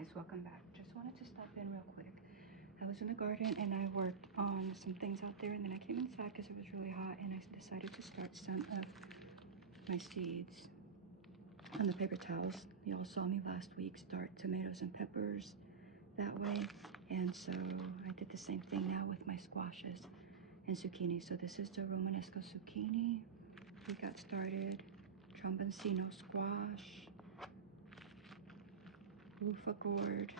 guys, welcome back. Just wanted to stop in real quick. I was in the garden and I worked on some things out there, and then I came inside because it was really hot, and I decided to start some of my seeds on the paper towels. Y'all saw me last week start tomatoes and peppers that way, and so I did the same thing now with my squashes and zucchini. So this is the Romanesco zucchini. We got started. Tromboncino squash, loofah gourd,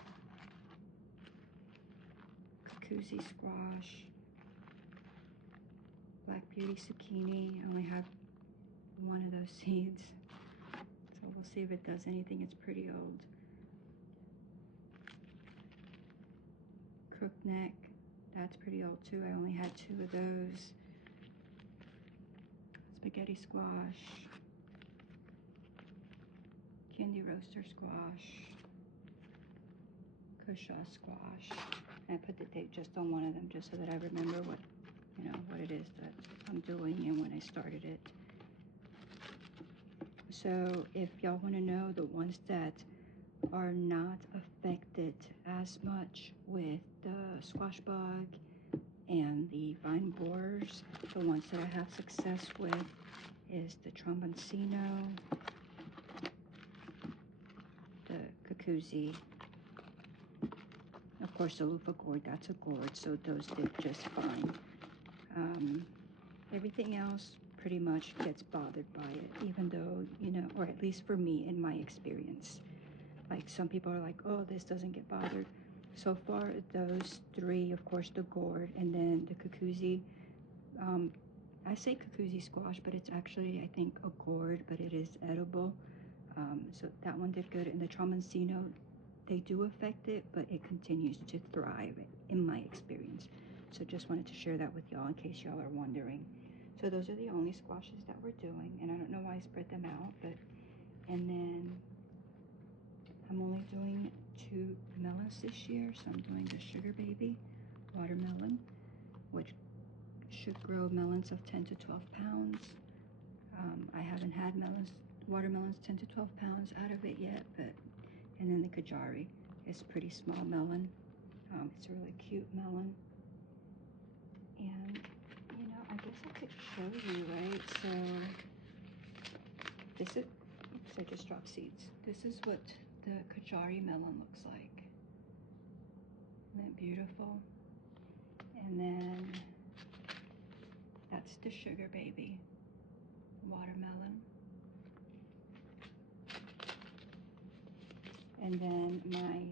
cucuzzi squash, black beauty zucchini. I only have one of those seeds, so we'll see if it does anything. It's pretty old. Crookneck, that's pretty old too. I only had 2 of those. Spaghetti squash, candy roaster squash, Kershaw squash. And I put the date just on one of them just so that I remember what, what it is that I'm doing and when I started it. So if y'all want to know the ones that are not affected as much with the squash bug and the vine borers, the ones that I have success with is the Tromboncino, the cucuzzi, of course the loofah gourd, that's a gourd, so those did just fine. Everything else pretty much gets bothered by it, even though, or at least for me, in my experience. Like some people are like, oh, this doesn't get bothered. So far, those 3, of course, the gourd, and then the cucuzzi. I say cucuzzi squash, but it's actually, I think, a gourd, but it is edible. So that one did good. And the Tromboncino, they do affect it, but it continues to thrive, in my experience. So just wanted to share that with y'all in case y'all are wondering. So those are the only squashes that we're doing, and I don't know why I spread them out, but, and then I'm only doing 2 melons this year, so I'm doing the Sugar Baby watermelon, which should grow melons of 10 to 12 pounds. I haven't had watermelons 10 to 12 pounds out of it yet, but, and then the Kajari is pretty small melon. It's a really cute melon. And, I guess I could show you, right? So, this is, oops, I just dropped seeds. This is what the Kajari melon looks like. Isn't that beautiful? And then that's the Sugar Baby watermelon. And then my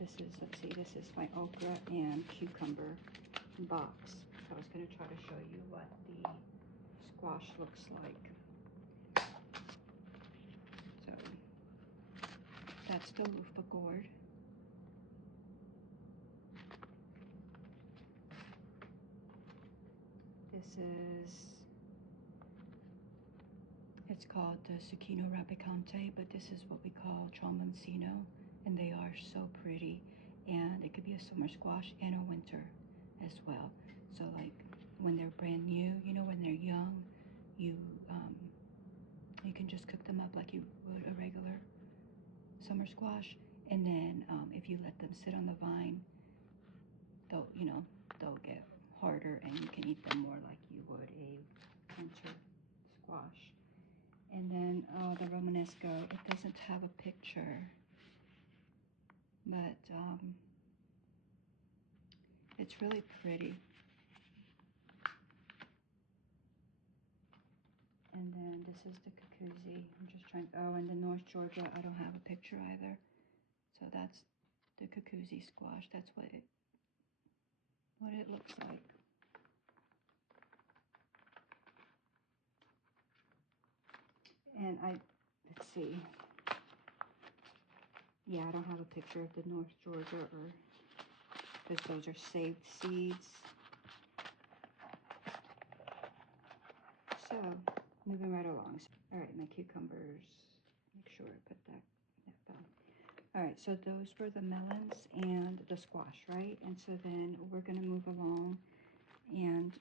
this is my okra and cucumber box. I was going to try to show you what the squash looks like. So that's the loofah gourd. This is, it's called the Zucchino Rabicante, but this is what we call Tromboncino, and they are so pretty. And it could be a summer squash and a winter as well. So like when they're brand new, when they're young, you can just cook them up like you would a regular summer squash. And then if you let them sit on the vine, they'll get harder, and you can eat them more like you would a winter squash. And then the Romanesco, it doesn't have a picture, but it's really pretty. And then this is the cucuzzi. I'm just trying, oh, and the North Georgia, I don't have a picture either. So that's the cucuzzi squash. That's what it looks like. And let's see. Yeah, I don't have a picture of the North Georgia, or because those are saved seeds. So, moving right along. All right, my cucumbers. Make sure I put that down. All right, so those were the melons and the squash, right? And so then we're gonna move along, and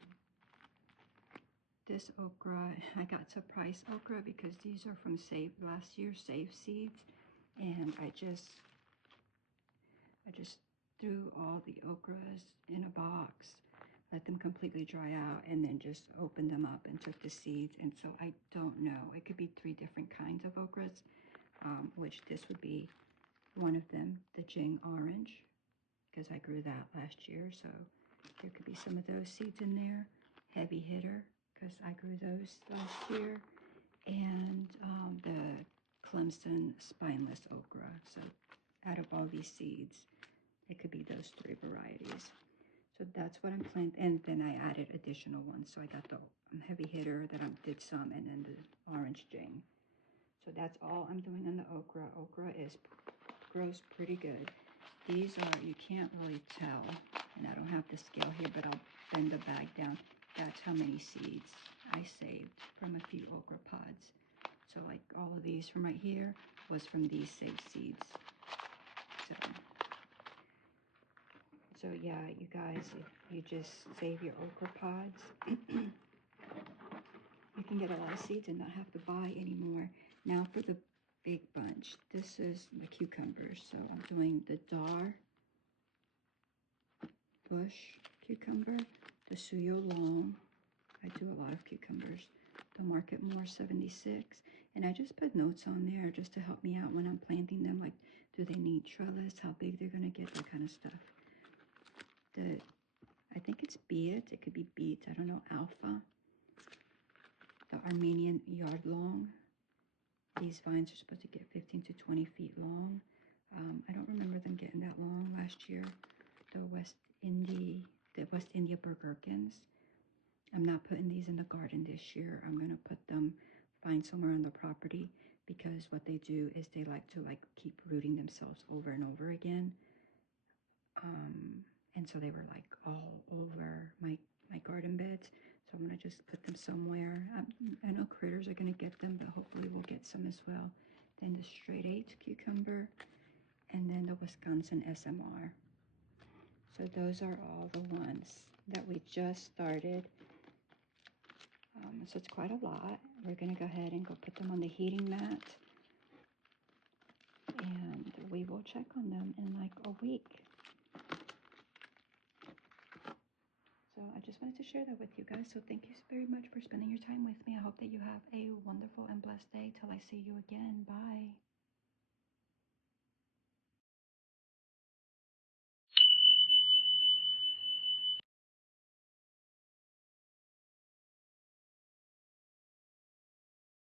this okra, I got surprise okra because these are from last year's save seeds, and I just I just threw all the okras in a box, let them completely dry out, and then just opened them up and took the seeds. And so I don't know, it could be 3 different kinds of okras, which this would be one of them, the Jing orange, because I grew that last year. So there could be some of those seeds in there. Heavy hitter, because I grew those last year. And the Clemson spineless okra. So out of all these seeds, it could be those 3 varieties. So that's what I'm planting. And then I added additional ones. So I got the heavy hitter that I did some, and then the orange Jing. So that's all I'm doing on the okra. Okra grows pretty good. These are, you can't really tell, and I don't have the scale here, but I'll bend the bag down. That's how many seeds I saved from a few okra pods. So like all of these from right here was from these saved seeds. So yeah, you guys, if you just save your okra pods, you can get a lot of seeds and not have to buy anymore. Now for the big bunch, this is the cucumbers. So I'm doing the Dar Bush cucumber, the Suyo Long. I do a lot of cucumbers. The Market More 76. And I just put notes on there just to help me out when I'm planting them. Like, do they need trellis? How big they're going to get? That kind of stuff. I think it's beet. It could be beet. I don't know. Alpha. The Armenian Yard Long. These vines are supposed to get 15 to 20 feet long. I don't remember them getting that long last year. The West India Burgerkins. I'm not putting these in the garden this year. I'm going to find somewhere on the property, because what they do is they like to keep rooting themselves over and over again. And so they were like all over my garden beds. So I'm going to just put them somewhere. I know critters are going to get them, but hopefully we'll get some as well. Then the Straight 8 cucumber, and then the Wisconsin SMR. So those are all the ones that we just started. So it's quite a lot. We're going to go ahead and go put them on the heating mat. And we will check on them in like a week. So I just wanted to share that with you guys. So thank you very much for spending your time with me. I hope that you have a wonderful and blessed day till I see you again. Bye.